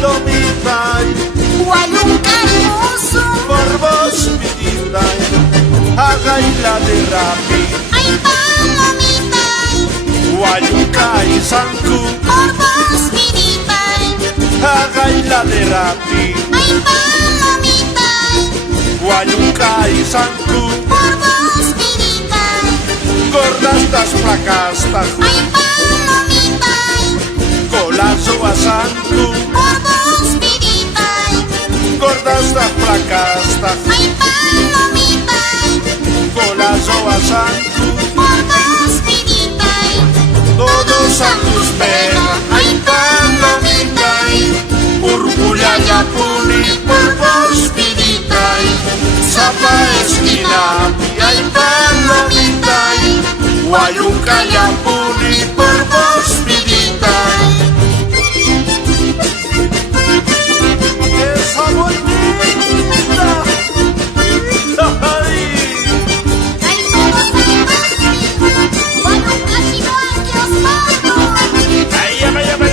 palomita, Guayun cariñoso, por vos vidita, haga y la derrame. ay palomita, Guayuca y Sancu, por vos vidita, haga y la derrame. ay palomita, Guayuca y Sancu, por vos vidita, gordas tas placastas, ay palomita, colazo a Sancu, por vos vidita, gordas tas placastas, ay palomita, colazo a Sancu, por vos vidita, todos santos pega, ay palomita, Urbulla ya puni por vos vidita, Zapa esquina, ay palomita, Guayuca ya puni por vos vidita. Esa bonita, ay. ay todos Guayun casi no hay que os mato. Ay, ya, ya, ya, ya.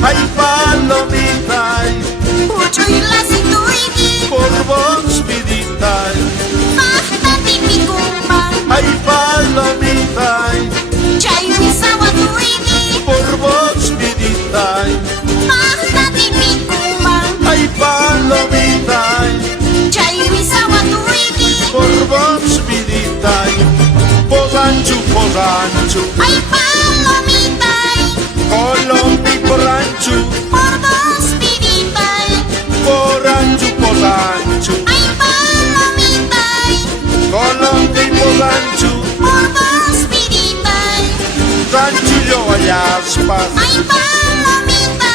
Ay, palomita, por vos vidita, ay, palomita, por vos vidita, ay, palomita, por vos vidita, ay, palomita, por vos vidita, posanchu, posanchu, Ay, palomita, colombi poranchu, por vos vidita, poranchu, posanchu, ay, palomita, colombi posanchu, por vos vidita, ranchu yo ayaspas, ay, palomita,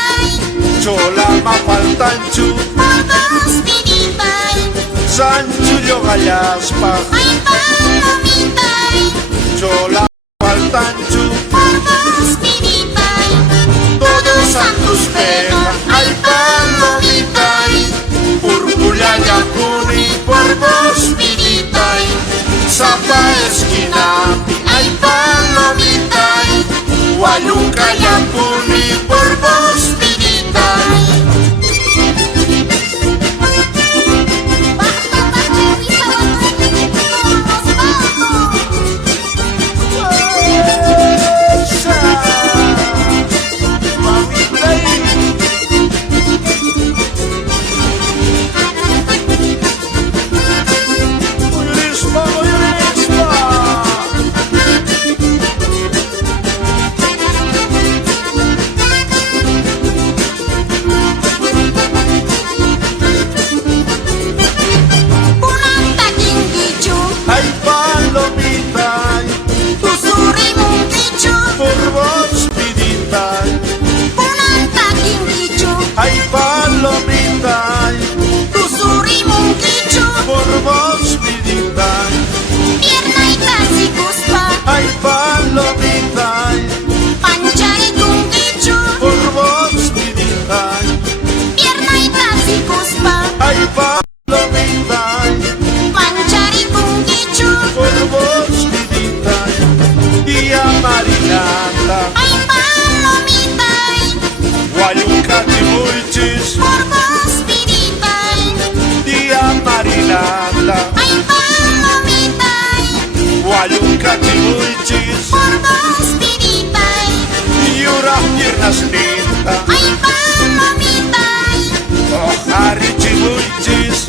chola ma faltanchu, por vos vidita, sanchu yo ayaspas, ay, palomita, chola faltanchu, por vos vidita, todos santos pega, ay palomita, Urbulla ya puni por vos vidita, Zapa esquina, ay palomita, Guayuca ya puni por vos vidita. Ay palomita, por vos vidita, ay palomita, por vos vidita, ay palomita, por vos vidita, ay palomita, por vos vidita, tía Marinata, Guayuca timuchis, tía Marinata, Guayuca timuchis, yura piernas linda, ojari timuchis,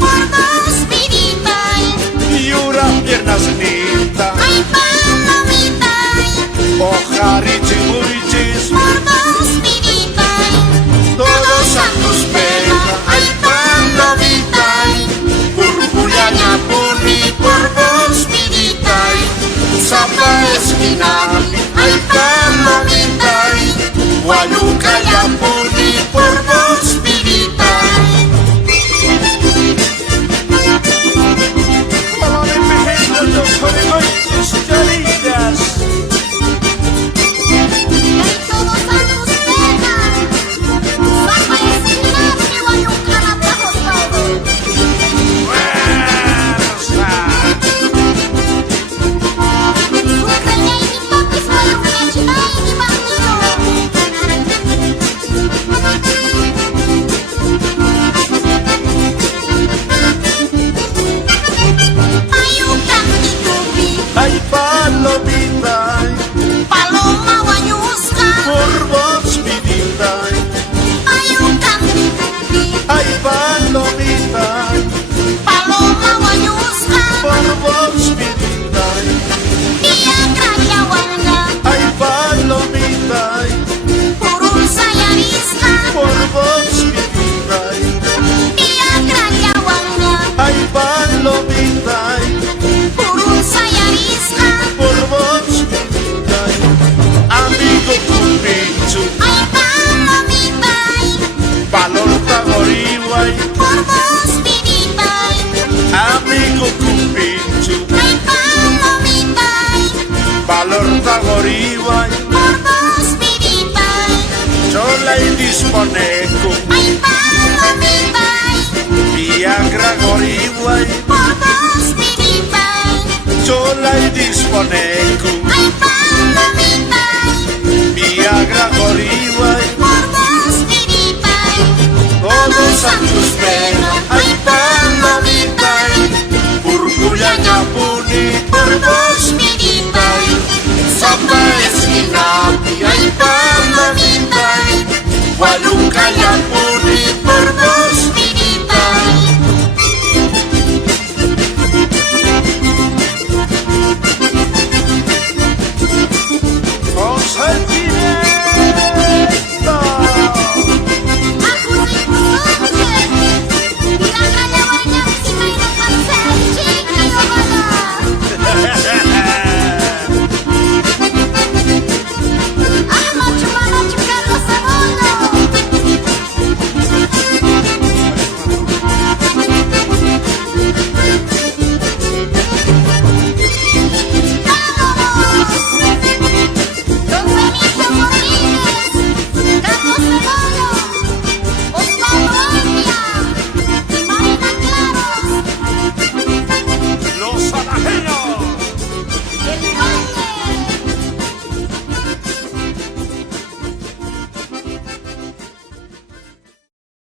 yura piernas linda, ojari timuchis, todos santos pega, ay palomita, Urbulla ya puni por vos vidita, Zapa esquina, ay palomita, Guayuca ya puni Solay disponeco, Ay, palomipay, Viagra goriway, por vos piripay. Solay disponeco, Ay, palomipay, Viagra goriway, por vos piripay. todos a tus penas, ay palomipay, Purpulla ñapuni, por vos piripay, Sapa esquinapi, ay palomipay, Hualuca yapu